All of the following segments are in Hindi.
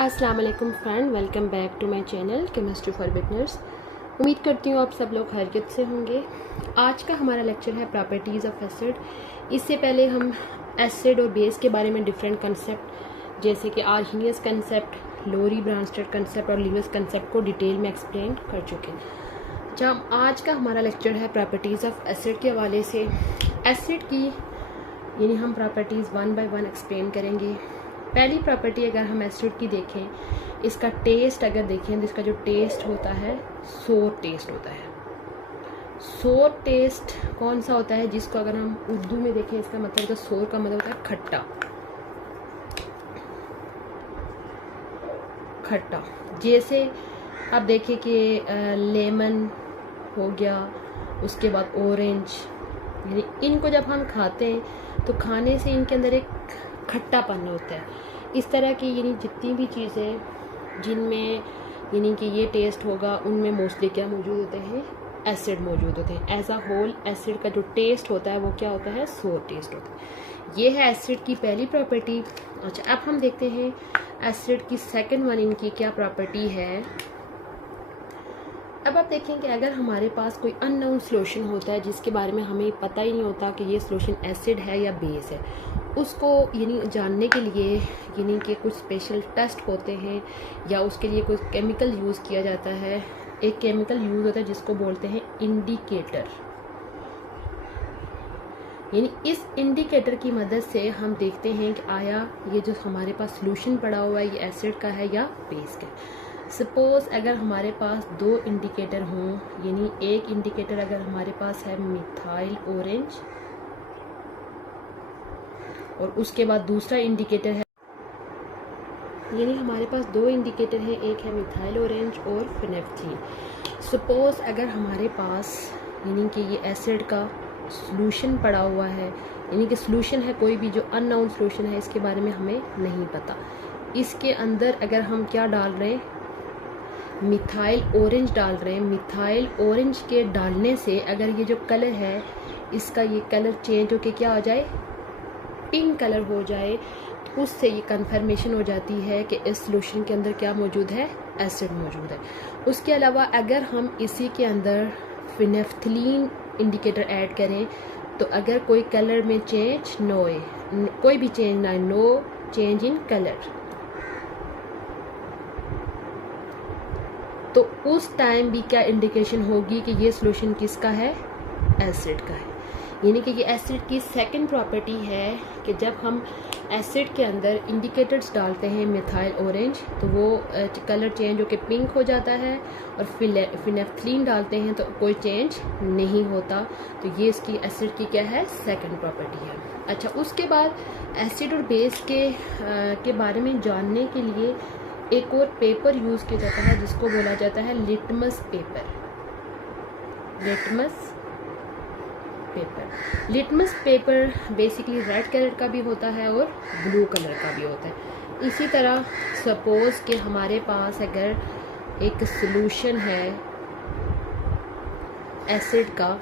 अस्सलाम वालेकुम friend, welcome back to my channel chemistry for beginners. उम्मीद करती हूँ आप सब लोग खैरियत से होंगे। आज का हमारा लेक्चर है प्रॉपर्टीज़ ऑफ एसिड। इससे पहले हम एसिड और बेस के बारे में डिफरेंट कंसेप्ट जैसे कि आर्हीनियस कंसेप्ट, लोरी ब्रांस्टेड कंसेप्ट और लीविस कंसेप्ट को डिटेल में एक्सप्लेन कर चुके हैं। जब आज का हमारा लेक्चर है प्रॉपर्टीज़ ऑफ एसिड के हवाले से एसिड की यानी हम properties one by one explain करेंगे। पहली प्रॉपर्टी अगर हम एसिड की देखें, इसका टेस्ट अगर देखें तो इसका जो टेस्ट होता है सोर टेस्ट होता है। सोर टेस्ट कौन सा होता है, जिसको अगर हम उर्दू में देखें इसका मतलब तो सोर का मतलब होता है खट्टा। खट्टा जैसे आप देखें कि लेमन हो गया, उसके बाद ऑरेंज, यानी इनको जब हम खाते हैं तो खाने से इनके अंदर एक खट्टापन होता है। इस तरह की यानी जितनी भी चीज़ें जिनमें यानी कि ये टेस्ट होगा उनमें मोस्टली क्या मौजूद होते हैं, एसिड मौजूद होते हैं। एज अ होल एसिड का जो टेस्ट होता है वो क्या होता है, सोर टेस्ट होता है। ये है एसिड की पहली प्रॉपर्टी। अच्छा, अब हम देखते हैं एसिड की सेकंड वन इनकी क्या प्रॉपर्टी है। अब आप देखें कि अगर हमारे पास कोई अननोन सॉल्यूशन होता है जिसके बारे में हमें पता ही नहीं होता कि ये सॉल्यूशन एसिड है या बेस है, उसको यानी जानने के लिए यानी कि कुछ स्पेशल टेस्ट होते हैं या उसके लिए कोई केमिकल यूज़ किया जाता है। एक केमिकल यूज़ होता है जिसको बोलते हैं इंडिकेटर। यानी इस इंडिकेटर की मदद से हम देखते हैं कि आया ये जो हमारे पास सॉल्यूशन पड़ा हुआ है ये एसिड का है या बेस का। सपोज अगर हमारे पास दो इंडिकेटर हों, यानी एक इंडिकेटर अगर हमारे पास है मिथाइल ऑरेंज और उसके बाद दूसरा इंडिकेटर है, यानी हमारे पास दो इंडिकेटर हैं, एक है मिथाइल ऑरेंज और फिनेफ्थलीन। सपोज अगर हमारे पास यानी कि ये एसिड का सॉल्यूशन पड़ा हुआ है, यानी कि सॉल्यूशन है कोई भी जो अननोन सॉल्यूशन है, इसके बारे में हमें नहीं पता। इसके अंदर अगर हम क्या डाल रहे हैं, मिथाइल ऑरेंज डाल रहे हैं। मिथाइल ऑरेंज के डालने से अगर ये जो कलर है इसका ये कलर चेंज होके क्या हो जाए, पिंक कलर हो जाए, तो उससे ये कंफर्मेशन हो जाती है कि इस सॉल्यूशन के अंदर क्या मौजूद है, एसिड मौजूद है। उसके अलावा अगर हम इसी के अंदर फिनेफ्थलीन इंडिकेटर ऐड करें तो अगर कोई कलर में चेंज नो है, कोई भी चेंज ना, नो चेंज इन कलर, तो उस टाइम भी क्या इंडिकेशन होगी कि ये सॉल्यूशन किसका है, एसिड का है। यानी कि ये एसिड की सेकंड प्रॉपर्टी है कि जब हम एसिड के अंदर इंडिकेटर्स डालते हैं मिथाइल ऑरेंज तो वो कलर चेंज होकर पिंक हो जाता है, और फिनेफ्थलीन डालते हैं तो कोई चेंज नहीं होता। तो ये इसकी एसिड की क्या है, सेकंड प्रॉपर्टी है। अच्छा, उसके बाद एसिड और बेस के बारे में जानने के लिए एक और पेपर यूज़ किया जाता है जिसको बोला जाता है litmus paper. Litmus paper basically red colour का भी होता है और ब्लू कलर का भी होता है। इसी तरह सपोज कि हमारे पास अगर एक सॉल्यूशन है एसिड का,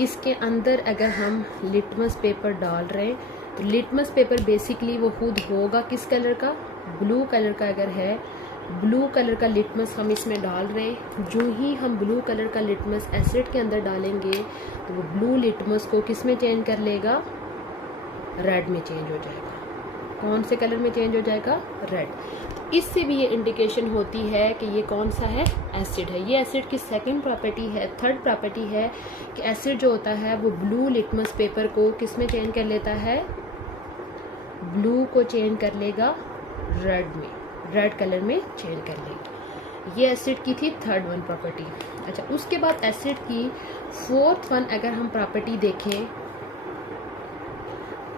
इसके अंदर अगर हम लिटमस पेपर डाल रहे हैं तो लिटमस पेपर बेसिकली वो खुद होगा किस कलर का, ब्लू कलर का। अगर है ब्लू कलर का लिटमस हम इसमें डाल रहे हैं, जो ही हम ब्लू कलर का लिटमस एसिड के अंदर डालेंगे तो वो ब्लू लिटमस को किस में चेंज कर लेगा, रेड में चेंज हो जाएगा। कौन से कलर में चेंज हो जाएगा, रेड। इससे भी ये इंडिकेशन होती है कि ये कौन सा है, एसिड है। ये एसिड की सेकंड प्रॉपर्टी है। थर्ड प्रॉपर्टी है कि एसिड जो होता है वो ब्लू लिटमस पेपर को किस में चेंज कर लेता है, ब्लू को चेंज कर लेगा रेड में, रेड कलर में चेंज कर लेगी। ये एसिड की थी थर्ड वन प्रॉपर्टी। अच्छा, उसके बाद एसिड की फोर्थ वन अगर हम प्रॉपर्टी देखें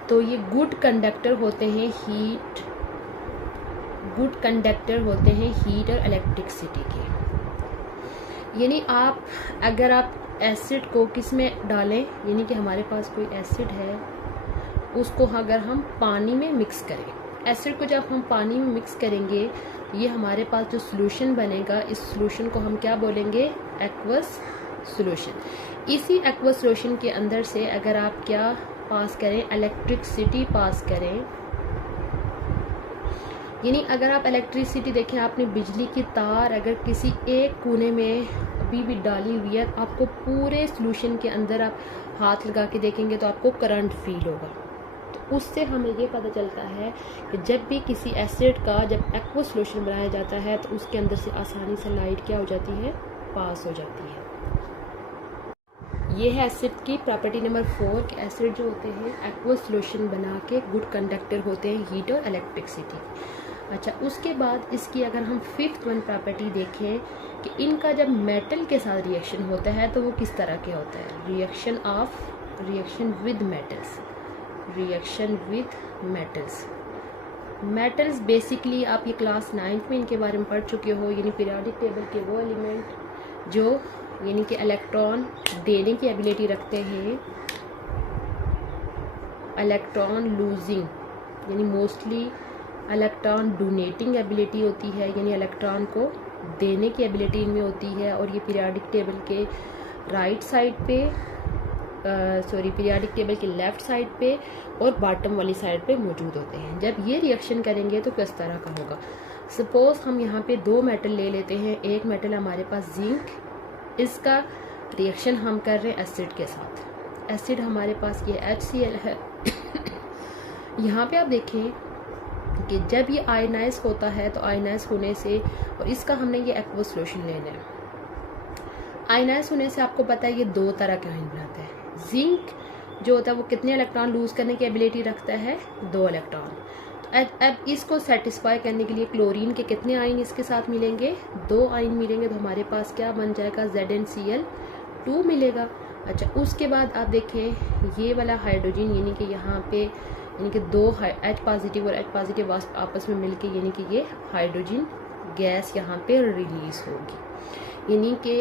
तो ये गुड कंडक्टर होते हैं हीट, गुड कंडक्टर होते हैं हीट और इलेक्ट्रिसिटी के। यानी अगर आप एसिड को किस में डालें, यानी कि हमारे पास कोई एसिड है उसको अगर हम पानी में मिक्स करें, एसिड को जब हम पानी में मिक्स करेंगे ये हमारे पास जो सॉल्यूशन बनेगा, इस सॉल्यूशन को हम क्या बोलेंगे, एक्वस सॉल्यूशन। इसी एक्वस सॉल्यूशन के अंदर से अगर आप क्या पास करें, इलेक्ट्रिसिटी पास करें यानी अगर आप इलेक्ट्रिसिटी देखें, आपने बिजली की तार अगर किसी एक कोने में अभी भी डाली हुई है, आपको पूरे सॉल्यूशन के अंदर आप हाथ लगा के देखेंगे तो आपको करंट फील होगा। तो उससे हमें ये पता चलता है कि जब भी किसी एसिड का जब एक्वस सॉल्यूशन बनाया जाता है तो उसके अंदर से आसानी से लाइट क्या हो जाती है, पास हो जाती है। ये है एसिड की प्रॉपर्टी नंबर 4 कि एसिड जो होते हैं एक्वस सॉल्यूशन बना के गुड कंडक्टर होते हैं हीट और इलेक्ट्रिसिटी। अच्छा, उसके बाद इसकी अगर हम 5th वन प्रॉपर्टी देखें कि इनका जब मेटल के साथ रिएक्शन होता है तो वो किस तरह के होता है, reaction with metals. Metals basically आप ये क्लास 9th में इनके बारे में पढ़ चुके हो, यानी पीरियोडिक टेबल के वो एलिमेंट जो यानी कि इलेक्ट्रॉन देने की एबिलिटी रखते हैं, इलेक्ट्रॉन लूजिंग यानी मोस्टली इलेक्ट्रॉन डोनेटिंग एबिलिटी होती है, यानी इलेक्ट्रॉन को देने की एबिलिटी इनमें होती है। और ये पीरियोडिक टेबल के राइट साइड पे पीरियोडिक टेबल के लेफ्ट साइड पे और बॉटम वाली साइड पे मौजूद होते हैं। जब ये रिएक्शन करेंगे तो किस तरह का होगा, सपोज हम यहाँ पे 2 मेटल ले लेते हैं। एक मेटल हमारे पास जिंक, इसका रिएक्शन हम कर रहे हैं एसिड के साथ। एसिड हमारे पास ये HCl है। यहाँ पे आप देखें कि जब ये आयनाइज होता है तो आयनाइज होने से, और इसका हमने ये एक्वस सॉल्यूशन लेना है। आयनाइज होने से आपको पता है ये 2 तरह के आयन बनाता है। जिंक जो होता है वो कितने इलेक्ट्रॉन लूज करने की एबिलिटी रखता है, 2 इलेक्ट्रॉन। तो अब इसको सेटिस्फाई करने के लिए क्लोरीन के कितने आयन इसके साथ मिलेंगे, 2 आयन मिलेंगे। तो हमारे पास क्या बन जाएगा, ZnCl2 मिलेगा। अच्छा, उसके बाद आप देखें ये वाला हाइड्रोजन यानी कि यहाँ पे यानी कि 2 H पॉजिटिव और H पॉजिटिव आपस में मिलके यानी कि ये हाइड्रोजन गैस यहाँ पे रिलीज होगी। यानी कि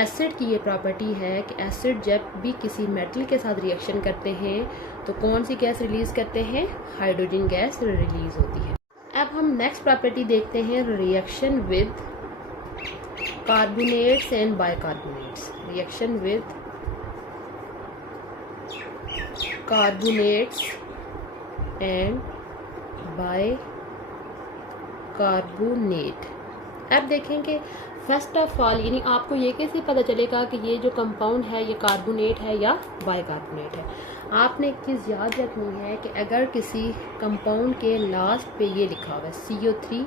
एसिड की ये प्रॉपर्टी है कि एसिड जब भी किसी मेटल के साथ रिएक्शन करते हैं तो कौन सी गैस रिलीज करते हैं, हाइड्रोजन गैस रिलीज होती है। अब हम नेक्स्ट प्रॉपर्टी देखते हैं, reaction with carbonates and bicarbonates. Reaction with carbonates and bicarbonate. अब देखेंगे फर्स्ट ऑफ ऑल यानी आपको ये कैसे पता चलेगा कि ये जो कंपाउंड है ये कार्बोनेट है या बाइकार्बोनेट है। आपने एक चीज़ याद रखनी है कि अगर किसी कंपाउंड के लास्ट पे ये लिखा हुआ है CO3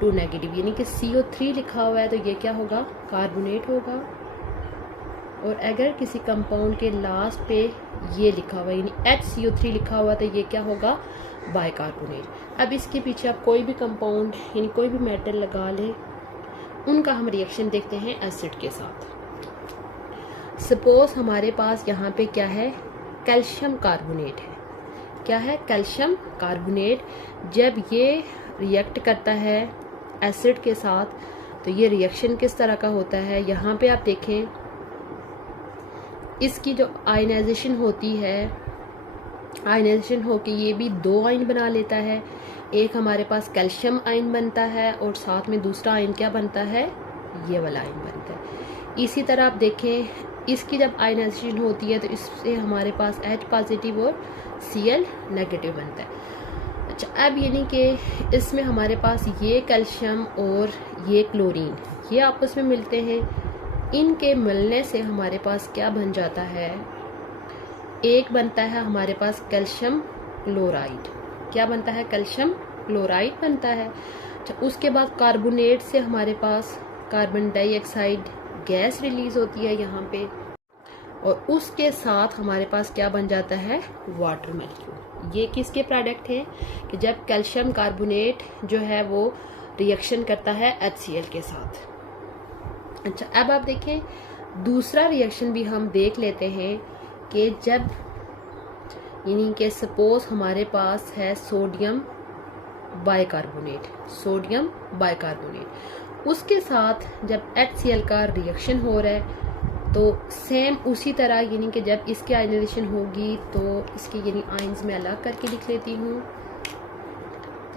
2 नेगेटिव यानी कि CO3 लिखा हुआ है तो ये क्या होगा, कार्बोनेट होगा। और अगर किसी कंपाउंड के लास्ट पे ये लिखा हुआ है यानी HCO3 लिखा हुआ तो ये क्या होगा, बाइकार्बोनेट। अब इसके पीछे आप कोई भी कंपाउंड यानी कोई भी मेटल लगा लें, उनका हम रिएक्शन देखते हैं एसिड के साथ। सपोज हमारे पास यहाँ पे क्या है, कैल्शियम कार्बोनेट है। क्या है, कैल्शियम कार्बोनेट। जब ये रिएक्ट करता है एसिड के साथ तो ये रिएक्शन किस तरह का होता है, यहाँ पे आप देखें इसकी जो आयनाइजेशन होती है, आयनाइजेशन होके ये भी 2 आयन बना लेता है। एक हमारे पास कैल्शियम आयन बनता है और साथ में दूसरा आयन क्या बनता है, ये वाला आयन बनता है। इसी तरह आप देखें इसकी जब आयनाइजेशन होती है तो इससे हमारे पास H पॉजिटिव और Cl नेगेटिव बनता है। अच्छा, अब यानी कि इसमें हमारे पास ये कैल्शियम और ये क्लोरीन ये आपस में मिलते हैं। इनके मिलने से हमारे पास क्या बन जाता है, एक बनता है हमारे पास कैल्शियम क्लोराइड। क्या बनता है, कैल्शियम क्लोराइड बनता है। अच्छा, उसके बाद कार्बोनेट से हमारे पास कार्बन डाइऑक्साइड गैस रिलीज होती है यहाँ पे, और उसके साथ हमारे पास क्या बन जाता है, वाटर मॉलिक्यूल। ये किसके प्रोडक्ट है कि जब कैल्शियम कार्बोनेट जो है वो रिएक्शन करता है HCl के साथ। अच्छा, अब आप देखें दूसरा रिएक्शन भी हम देख लेते हैं कि जब यानी कि सपोज हमारे पास है सोडियम बाइकार्बोनेट, उसके साथ जब HCl का रिएक्शन हो रहा है तो सेम उसी तरह यानी कि जब इसकी आयनाइजेशन होगी तो इसके यानी आयंस में अलग करके लिख लेती हूँ।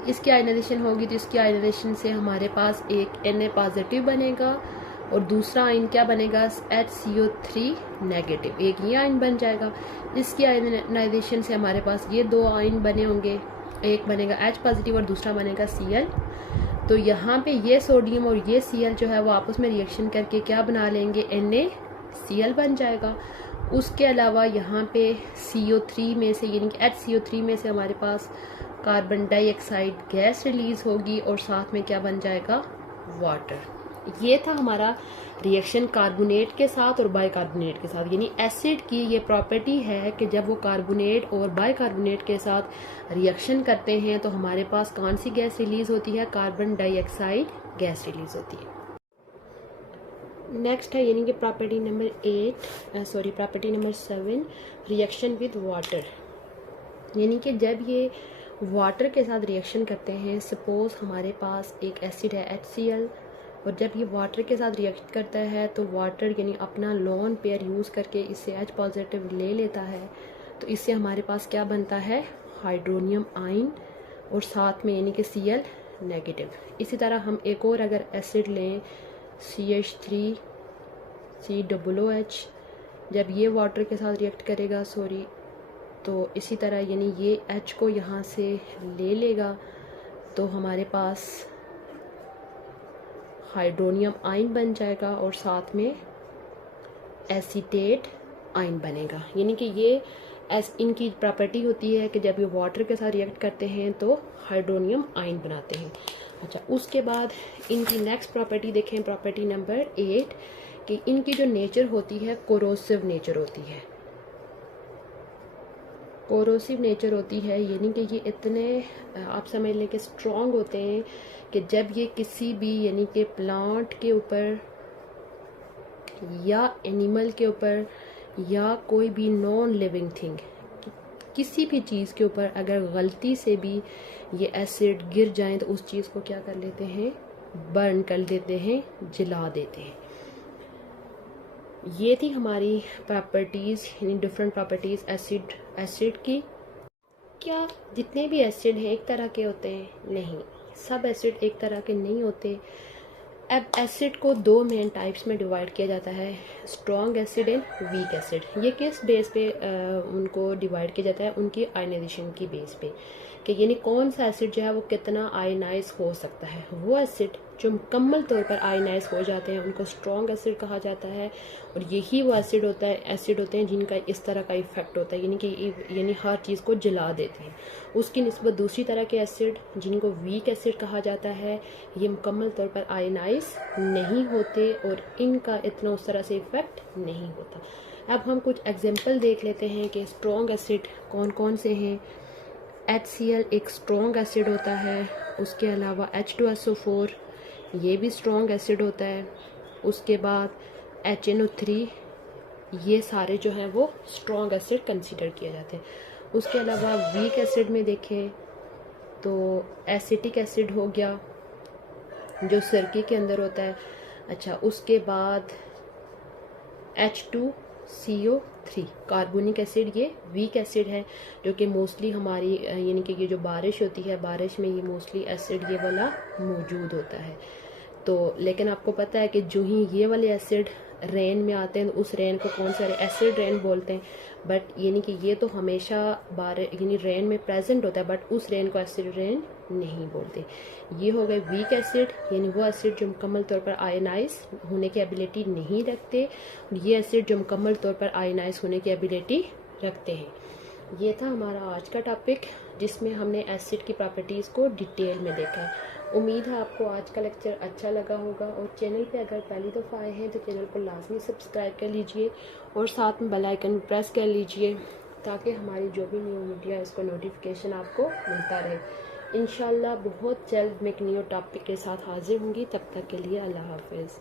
इसकी आयनाइजेशन होगी तो इसकी आयनाइजेशन से हमारे पास एक Na पॉजिटिव बनेगा और दूसरा आयन क्या बनेगा, HCO3 नेगेटिव, एक ये आयन बन जाएगा। इसकी आयनाइजेशन से हमारे पास ये 2 आयन बने होंगे एक बनेगा H पॉजिटिव और दूसरा बनेगा Cl। तो यहाँ पे ये सोडियम और ये Cl जो है वो आपस में रिएक्शन करके क्या बना लेंगे, NaCl बन जाएगा। उसके अलावा यहाँ पे CO3 में से यानी कि HCO3 में से हमारे पास कार्बन डाइऑक्साइड गैस रिलीज होगी और साथ में क्या बन जाएगा, वाटर। ये था हमारा रिएक्शन कार्बोनेट के साथ और बाइकार्बोनेट के साथ। यानी एसिड की ये प्रॉपर्टी है कि जब वो कार्बोनेट और बाइकार्बोनेट के साथ रिएक्शन करते हैं तो हमारे पास कौन सी गैस रिलीज होती है, कार्बन डाइऑक्साइड गैस रिलीज होती है। नेक्स्ट है यानी कि property number 7, reaction with water. यानी कि जब ये वाटर के साथ रिएक्शन करते हैं, सपोज हमारे पास एक एसिड है HCl और जब ये वाटर के साथ रिएक्ट करता है तो वाटर यानी अपना लोन पेयर यूज़ करके इससे H पॉजिटिव ले लेता है, तो इससे हमारे पास क्या बनता है, हाइड्रोनियम आयन और साथ में यानी कि Cl नेगेटिव। इसी तरह हम एक और अगर एसिड लें CH3COOH, जब ये वाटर के साथ रिएक्ट करेगा तो इसी तरह यानी ये H को यहाँ से ले लेगा तो हमारे पास हाइड्रोनियम आयन बन जाएगा और साथ में एसीटेट आयन बनेगा। यानी कि ये इनकी प्रॉपर्टी होती है कि जब ये वाटर के साथ रिएक्ट करते हैं तो हाइड्रोनियम आयन बनाते हैं। अच्छा, उसके बाद इनकी नेक्स्ट प्रॉपर्टी देखें, प्रॉपर्टी नंबर 8, कि इनकी जो नेचर होती है कोरोसिव नेचर होती है। कोरोसिव नेचर होती है यानी कि ये इतने आप समझ लें कि स्ट्रॉन्ग होते हैं कि जब ये किसी भी यानी कि प्लांट के ऊपर या एनिमल के ऊपर या कोई भी नॉन लिविंग थिंग किसी भी चीज़ के ऊपर अगर गलती से भी ये एसिड गिर जाए तो उस चीज़ को क्या कर लेते हैं, बर्न कर देते हैं, जला देते हैं। ये थी हमारी प्रॉपर्टीज़ यानी डिफरेंट प्रॉपर्टीज़ एसिड की। क्या जितने भी एसिड हैं एक तरह के होते हैं? नहीं, सब एसिड एक तरह के नहीं होते। अब एसिड को दो मेन टाइप्स में डिवाइड किया जाता है, strong acid and weak acid. ये किस बेस पे उनको डिवाइड किया जाता है, उनकी आयनाइजेशन की बेस पे, कि यानी कौन सा एसिड जो है वो कितना आयनाइज हो सकता है। वो एसिड जो मुकम्मल तौर पर आयनाइज हो जाते हैं उनको स्ट्रॉन्ग एसिड कहा जाता है, और यही वो एसिड होते हैं जिनका इस तरह का इफेक्ट होता है यानी हर चीज़ को जला देते हैं। उसकी निस्बत दूसरी तरह के एसिड जिनको वीक एसिड कहा जाता है, ये मुकम्मल तौर पर आयनाइज नहीं होते और इनका इतना उस तरह से इफेक्ट नहीं होता। अब हम कुछ एग्जाम्पल देख लेते हैं कि स्ट्रॉन्ग एसिड कौन कौन से हैं। HCl एक स्ट्रॉन्ग एसिड होता है, उसके अलावा H2SO4 ये भी स्ट्रॉन्ग एसिड होता है, उसके बाद HNO3, ये सारे जो हैं वो स्ट्रॉन्ग एसिड कंसीडर किए जाते हैं। उसके अलावा वीक एसिड में देखें तो एसिटिक एसिड हो गया जो सिरके के अंदर होता है। अच्छा, उसके बाद H2CO3 कार्बोनिक एसिड, ये वीक एसिड है जो कि मोस्टली हमारी यानी कि ये जो बारिश होती है, बारिश में ये मोस्टली एसिड ये वाला मौजूद होता है। तो लेकिन आपको पता है कि जो ही ये वाले एसिड रेन में आते हैं तो उस रेन को कौन सा एसिड रेन बोलते हैं, बट यानी कि ये तो हमेशा यानी रेन में प्रेजेंट होता है, बट उस रेन को एसिड रेन नहीं बोलते। ये हो गए वीक एसिड, यानी वो एसिड जो मुकम्मल तौर पर आयनाइज होने की एबिलिटी नहीं रखते, और ये एसिड जो मुकम्मल तौर पर आयनाइज होने की एबिलिटी रखते हैं। ये था हमारा आज का टॉपिक जिसमें हमने एसिड की प्रॉपर्टीज़ को डिटेल में देखा है। उम्मीद है आपको आज का लेक्चर अच्छा लगा होगा, और चैनल पे अगर पहली दफ़ा आए हैं तो चैनल को लाजमी सब्सक्राइब कर लीजिए और साथ में बेल आइकन प्रेस कर लीजिए ताकि हमारी जो भी न्यू वीडियो है उसका नोटिफिकेशन आपको मिलता रहे। इंशाल्लाह बहुत जल्द मैं एक न्यू टॉपिक के साथ हाजिर होंगी, तब तक के लिए अल्लाह हाफिज़।